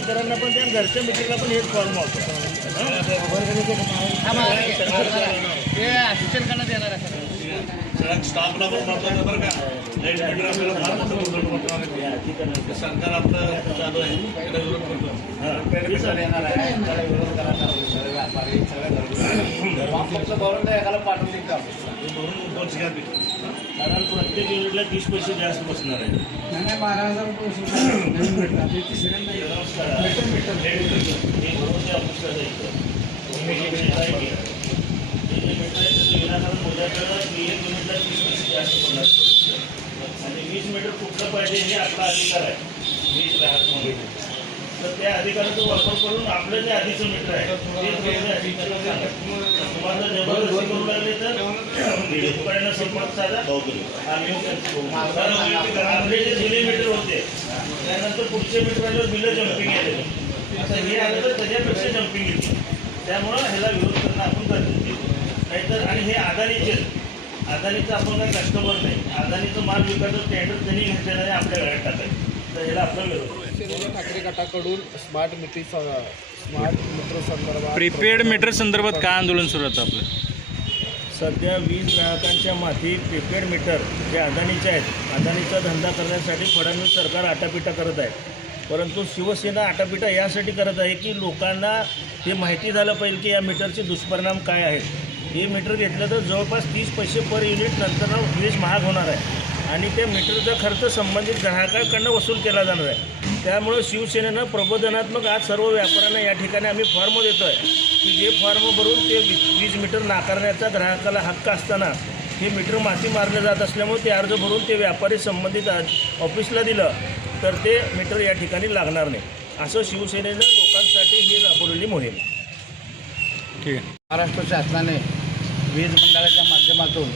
कारण घरच्या मीटिंगला पण हेच फॉर्म सगळ्या स्टाफला पण महत्वाचं बरं का. लाइट मीटर आपल्याला फार मोठं महत्त्व महत्त्व आहे. सरकार आपलं चालू आहे. त्याला विरोध करतो. हे. भरून कोण शिकायला पाहिजे. कारण प्रत्येक युनिटला तीस पैसे जास्त बसणार आहे. नमस्कार. हे भरून ते ऑफिसला जायचं. तुम्ही जे मीटर आहे की, हे जे मीटर आहे त्याचं विनाकारण मोजायचं की एक युनिटला तीस पैसे जास्त पडणार आणि वीस मीटर कुठलं पाहिजे हे आपला अधिकार आहे. वीज ग्राहक म्हणून तर त्या अधिकाराचा वापर करून आपलं जे आधीचं मीटर आहे म्हणजे तुम्हाला जबरदस्ती करून राहिले तर दुकानांना संपर्क साधा कारण आपले जे जुने मीटर होते त्यानंतर पुढचे मीटर बिलं जम्पिंग येते आता हे आलं तर त्याच्यापेक्षा जम्पिंग येते त्यामुळं ह्याला विरोध करणं आपण गरजेचं नाहीतर आणि हे अदानीचे अदानीचं आपण काही कस्टमर नाही. अदानीचं माल विकायचं टेंडर त्यांनी घेतलेलं आहे आपल्या घरात टाकायचं. ठाकरे गटाकडून स्मार्ट मीटर स्मार्ट मीटर संदर्भात प्रीपेड मीटर संदर्भात काय आंदोलन सुरू होतं आपलं? सध्या वीज ग्राहकांच्या माथी प्रीपेड मीटर जे अदानीचे आहेत अदानीचा धंदा करण्यासाठी फडणवीस सरकार आटापिटा करत आहे. परंतु शिवसेना आटापिटा यासाठी करत आहे की लोकांना हे माहिती झालं पाहिजे की या मीटरचे दुष्परिणाम काय आहेत. हे मीटर घेतलं तर जवळपास तीस पैसे पर युनिट नंतर वीज महाग होणार आहे. आणि त्या मीटरचा खर्च संबंधित ग्राहकाकडनं वसूल केला जाणार आहे. त्यामुळं शिवसेनेनं प्रबोधनात्मक आज सर्व व्यापाऱ्यांना या ठिकाणी आम्ही फॉर्म देतो आहे की जे फॉर्म भरून ते वीज वीज मीटर नाकारण्याचा ग्राहकाला हक्क असताना हे मीटर माती मारले जात असल्यामुळे ते अर्ज भरून ते व्यापारी संबंधित ऑफिसला दिलं तर ते मीटर या ठिकाणी लागणार नाही. असं शिवसेनेनं लोकांसाठी ही राबवलेली मोहीम. ठीक आहे. महाराष्ट्र शासनाने वीज मंडळाच्या माध्यमातून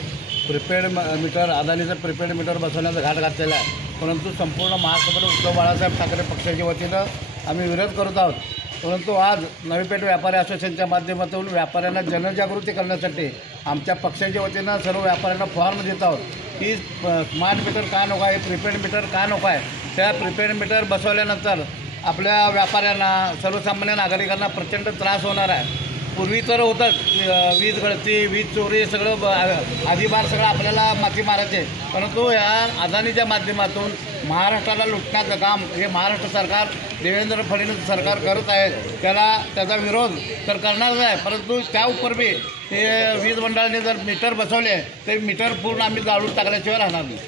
प्रिपेड म- मीटर अदानीचं प्रिपेड मीटर बसवण्याचा घाट घातलेला आहे. परंतु संपूर्ण महाराष्ट्रभर उद्धव बाळासाहेब ठाकरे पक्षाच्या वतीनं आम्ही विरोध करत आहोत. परंतु आज नवी पेठ व्यापारी असोसिएशनच्या माध्यमातून व्यापाऱ्यांना जनजागृती करण्यासाठी आमच्या पक्षाच्या वतीनं सर्व व्यापाऱ्यांना फॉर्म देत आहोत. की स्मार्ट मीटर का नको आहे? प्रिपेड मीटर का नको आहे? त्या प्रिपेड मीटर बसवल्यानंतर आपल्या व्यापाऱ्यांना सर्वसामान्य नागरिकांना प्रचंड त्रास होणार आहे. पूर्वी तर होतं वीज गळती वीज चोरी सगळं ब- सगळं आपल्याला माती मारायचे. परंतु या अदानीच्या माध्यमातून महाराष्ट्राला लुटण्याचं काम हे महाराष्ट्र सरकार देवेंद्र फडणवीस सरकार करत आहे त्याला त्याचा विरोध तर करणारच आहे. परंतु त्या उपर बी हे वीज मंडळाने जर मीटर बसवले तर मीटर पूर्ण आम्ही जाळून टाकल्याशिवाय राहणार नाही.